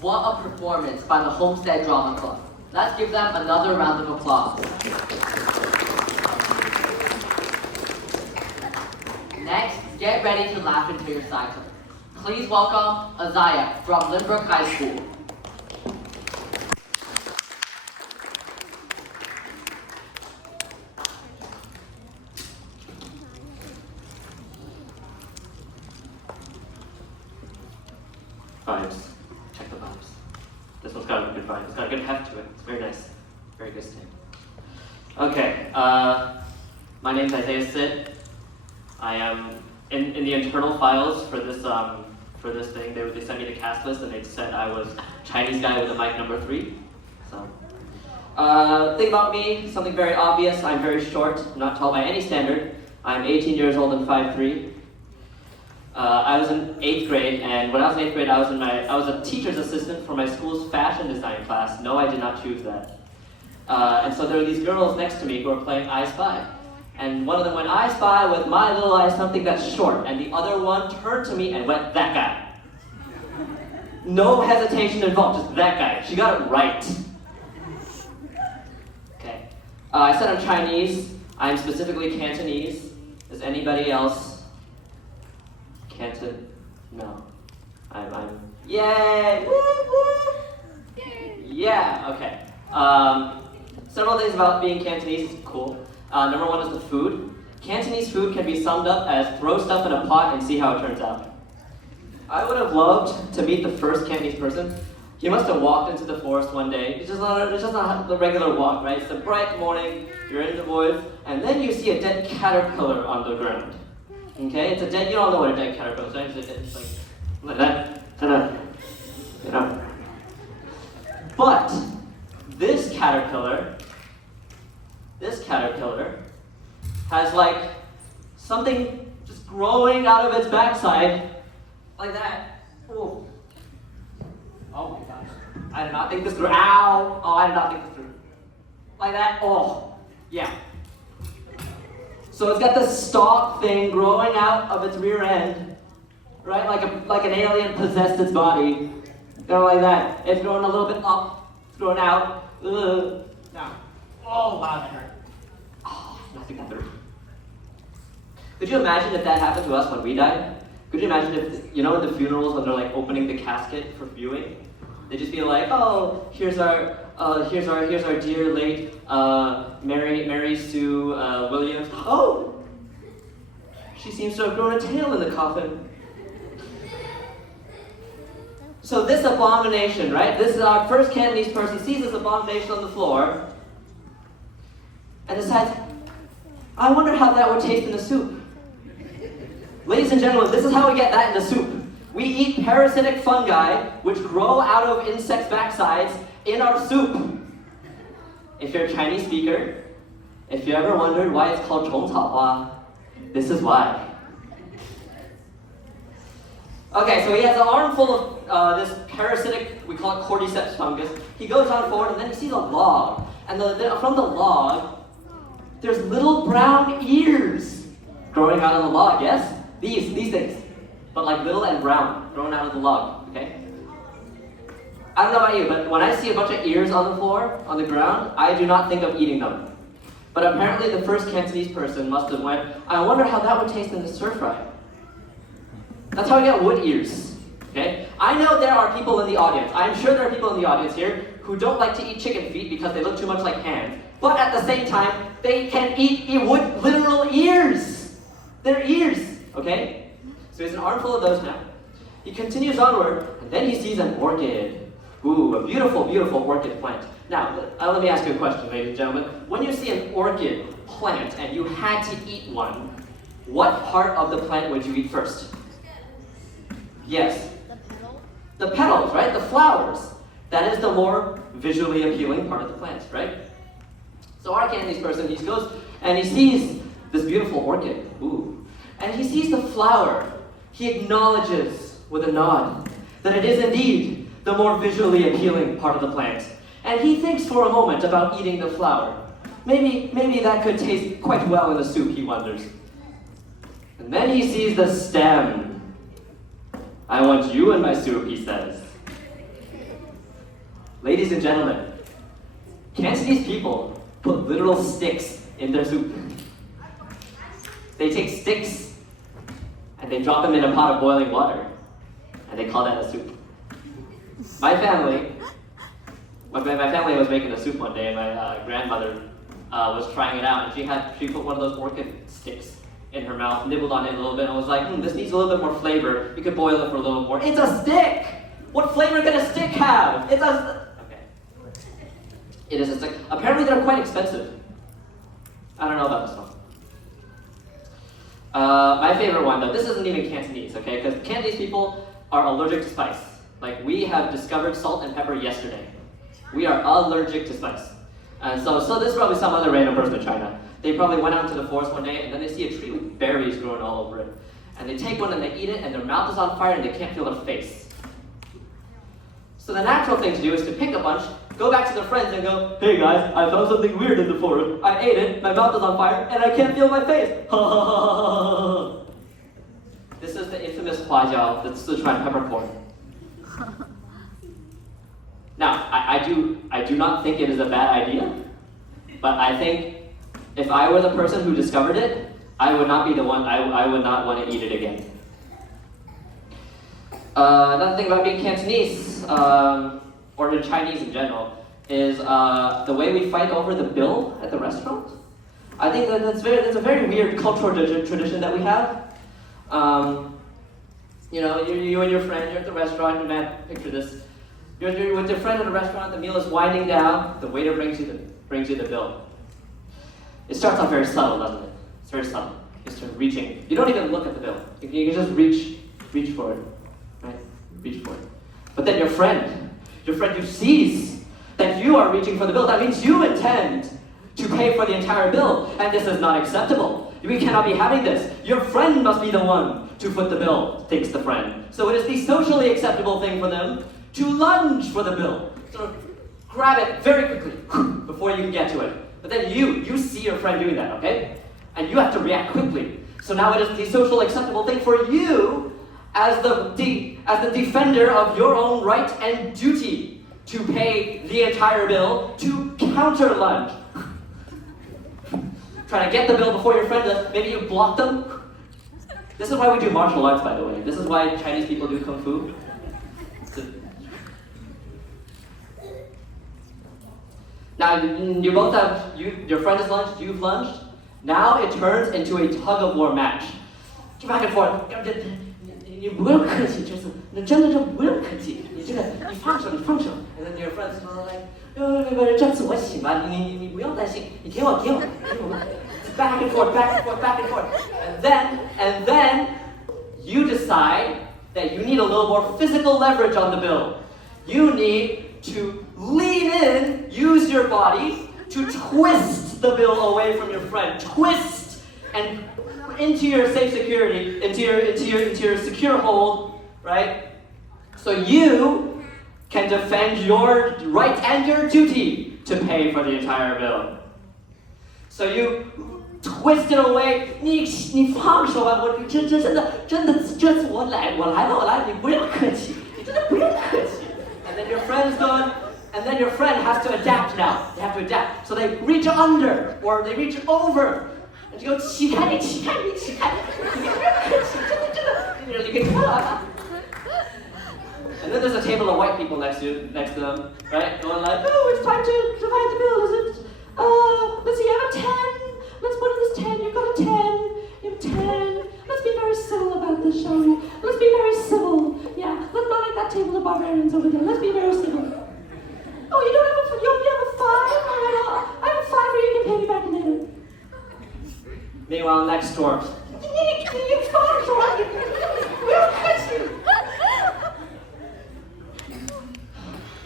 What a performance by the Homestead Drama Club. Let's give them another round of applause. Next, get ready to laugh into your cycle. Please welcome Isaiah from Lynbrook High School. Vibes. Check the vibes. This one's got a good vibe. It's got a good heft to it. It's very nice. Very good stand. Okay, my name's Isaiah Sid. I am in the internal files for this thing. They sent me the cast list and they said I was Chinese guy with a mic number 3. So, thing about me, something very obvious. I'm very short. I'm not tall by any standard. I'm 18 years old and 5'3". I was in 8th grade, and when I was in 8th grade, I was a teacher's assistant for my school's fashion design class. No, I did not choose that. And so there were these girls next to me who were playing I Spy. And one of them went, I spy with my little eye something that's short. And the other one turned to me and went, that guy. No hesitation involved, just that guy. She got it right. Okay. I said I'm Chinese. I'm specifically Cantonese. Is anybody else Canton? No. I'm yay! Woo, woo. Yeah, okay. Several things about being Cantonese is cool. Number 1 is the food. Cantonese food can be summed up as throw stuff in a pot and see how it turns out. I would have loved to meet the first Cantonese person. He must have walked into the forest one day. It's just not the regular walk, right? It's a bright morning, you're in the woods, and then you see a dead caterpillar on the ground. Okay? It's a dead, you don't know what a dead caterpillar is, right? It's like that, kind of, you know. But this caterpillar has like something just growing out of its backside, like that. Ooh. Oh my gosh. I did not think this through. Ow! Oh, I did not think this through. Like that. Oh, yeah. So it's got this stalk thing growing out of its rear end, right? Like an alien possessed its body. You know, like that. It's growing a little bit up, it's growing out. Ugh. Now. Oh, wow, that hurt. Oh, nothing got through. Could you imagine if that happened to us when we died? Could you imagine if, you know, in the funerals when they're like opening the casket for viewing, they'd just be like, oh, here's our dear late Mary Sue Williams. Oh, she seems to have grown a tail in the coffin. So this abomination, right? This is our first Cantonese person sees this abomination on the floor and decides, I wonder how that would taste in the soup. Ladies and gentlemen, this is how we get that in the soup. We eat parasitic fungi, which grow out of insects' backsides, in our soup. If you're a Chinese speaker, if you ever wondered why it's called 虫草花, this is why. Okay, so he has an armful of this parasitic, we call it cordyceps fungus. He goes on forward and then he sees a log. And from the log, there's little brown ears growing out of the log, yes? These things, but like little and brown, growing out of the log, okay? I don't know about you, but when I see a bunch of ears on the floor, on the ground, I do not think of eating them. But apparently the first Cantonese person must have went, I wonder how that would taste in the stir fry. That's how we get wood ears, okay? I know there are people in the audience, I'm sure there are people in the audience here who don't like to eat chicken feet because they look too much like hands. But at the same time, they can eat wood literal ears. They're ears. Okay? So he has an armful of those now. He continues onward, and then he sees an orchid. Ooh, a beautiful, beautiful orchid plant. Now, let me ask you a question, ladies and gentlemen. When you see an orchid plant and you had to eat one, what part of the plant would you eat first? Yes. The petals? The petals, right? The flowers. That is the more visually appealing part of the plant, right? So our Cantonese person, he goes and he sees this beautiful orchid. Ooh. And he sees the flower. He acknowledges with a nod that it is indeed the more visually appealing part of the plant. And he thinks for a moment about eating the flower. Maybe that could taste quite well in the soup, he wonders. And then he sees the stem. I want you in my soup, he says. Ladies and gentlemen, Cantonese people put literal sticks in their soup. They take sticks and they drop them in a pot of boiling water, and they call that a soup. My family was making a soup one day, and my grandmother was trying it out, and she put one of those orchid sticks in her mouth, nibbled on it a little bit, and was like, this needs a little bit more flavor. You could boil it for a little more. It's a stick! What flavor can a stick have? Okay. It is a stick. Apparently they're quite expensive. I don't know about this one. My favorite one, though, this isn't even Cantonese, okay? Because Cantonese people are allergic to spice. Like, we have discovered salt and pepper yesterday. We are allergic to spice. And so this is probably some other random person in China. They probably went out to the forest one day, and then they see a tree with berries growing all over it. And they take one and they eat it, and their mouth is on fire, and they can't feel their face. So the natural thing to do is to pick a bunch, go back to their friends and go, hey guys, I found something weird in the forest. I ate it, my mouth is on fire, and I can't feel my face. This is the infamous huajiao, the Sichuan peppercorn. Now, I do not think it is a bad idea, but I think if I were the person who discovered it, I would not be the one, I would not want to eat it again. Another thing about being Cantonese, or in Chinese in general, is the way we fight over the bill at the restaurant. I think that's a very weird cultural tradition that we have. You and your friend, you're at the restaurant, and Matt, picture this. You're with your friend at a restaurant, the meal is winding down, the waiter brings you the bill. It starts off very subtle, doesn't it? It's very subtle. You start reaching. You don't even look at the bill. You can just reach for it, right? Reach for it. But then your friend who sees that you are reaching for the bill, that means you intend to pay for the entire bill, and this is not acceptable. We cannot be having this. Your friend must be the one to foot the bill, thinks the friend. So it is the socially acceptable thing for them to lunge for the bill. So grab it very quickly before you can get to it. But then you see your friend doing that, okay? And you have to react quickly. So now it is the social acceptable thing for you as the defender of your own right and duty to pay the entire bill to counter lunge. Try to get the bill before your friend does. Maybe you block them. This is why we do martial arts, by the way. This is why Chinese people do kung fu. Now, you both have, your friend has lunged, you've lunged. Now it turns into a tug-of-war match. Back and forth. 你不用客气，就是你真的就不用客气，你放手。And then your friends are like, 这次我行吧，你不用担心，你给我。Back and forth. And then you decide that you need a little more physical leverage on the bill. You need to lean in, use your body to twist the bill away from your friend. Twist and into your safe security, into your secure hold, right? So you can defend your right and your duty to pay for the entire bill. So you twist it away. 你放手吧，我真的，这次我来了，你不用客气，你真的不用客气。And then your friend's gone, and then your friend has to adapt now. They have to adapt. So they reach under, or they reach over. And you go, 起开，你起开，你不用客气，真的，你可以看啊。And then there's a table of white people next to them, right? Going like, oh, it's time to divide the bill, is it? Let's see, I have a 10. Let's put in this 10. You've got a 10. You have 10. Let's be very civil about this, shall we? Let's be very civil. Yeah, let's not like that table of barbarians over there. Let's be very civil. Oh, you only have a 5? All right, I have a 5 or you can pay me back later. Meanwhile, next door.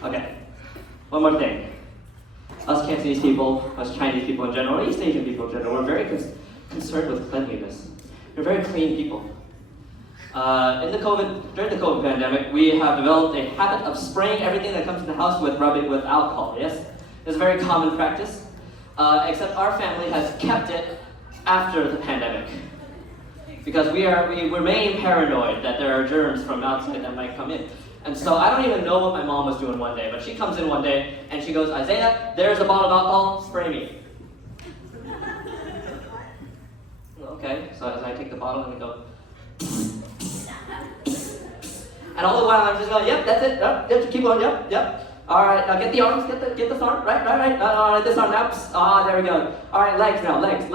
Okay, one more thing. Us Cantonese people, us Chinese people in general, East Asian people in general, we're very concerned with cleanliness. We're very clean people. During the COVID pandemic, we have developed a habit of spraying everything that comes to the house with alcohol, yes? It's a very common practice, except our family has kept it after the pandemic. Because we remain paranoid that there are germs from outside that might come in. And so I don't even know what my mom was doing one day, but she comes in one day and she goes, Isaiah, there's a bottle of alcohol, spray me. Okay, so as I take the bottle and we go, and all the while I'm just going, yep, that's it, yep, keep going, yep. All right, now get the arms, get this arm, right, all right, this arm now, there we go. All right, legs now, legs,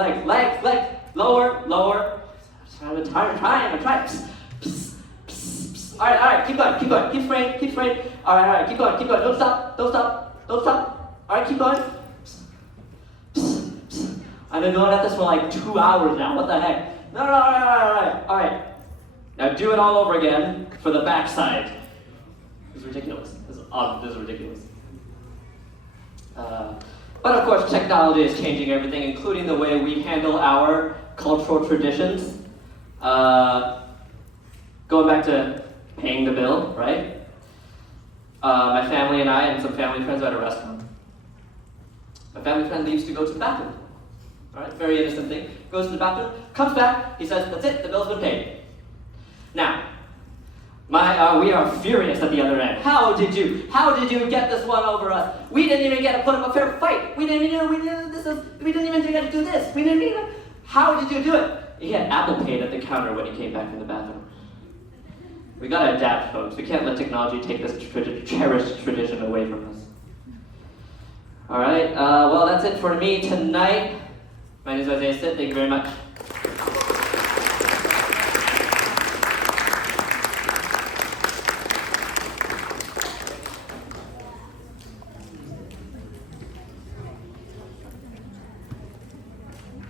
lower. I'm trying. All right, keep going, keep spraying. All right, keep going, don't stop. All right, keep going. I've been going at this for like 2 hours now, what the heck? No, all right. Now do it all over again for the backside. This is ridiculous. This is ridiculous. But of course, technology is changing everything, including the way we handle our cultural traditions. Going back to paying the bill, right? My family and I and some family friends are at a restaurant. My family friend leaves to go to the bathroom. All right, very innocent thing. Goes to the bathroom, comes back, he says, that's it, the bill's been paid. Now, we are furious at the other end. How did you get this one over us? We didn't even get to put up a fair fight. We didn't even get to do this. How did you do it? He had Apple Pay at the counter when he came back from the bathroom. We gotta adapt, folks. We can't let technology take this cherished tradition away from us. All right, well, that's it for me tonight. My name is Isaiah Stitt. Thank you very much.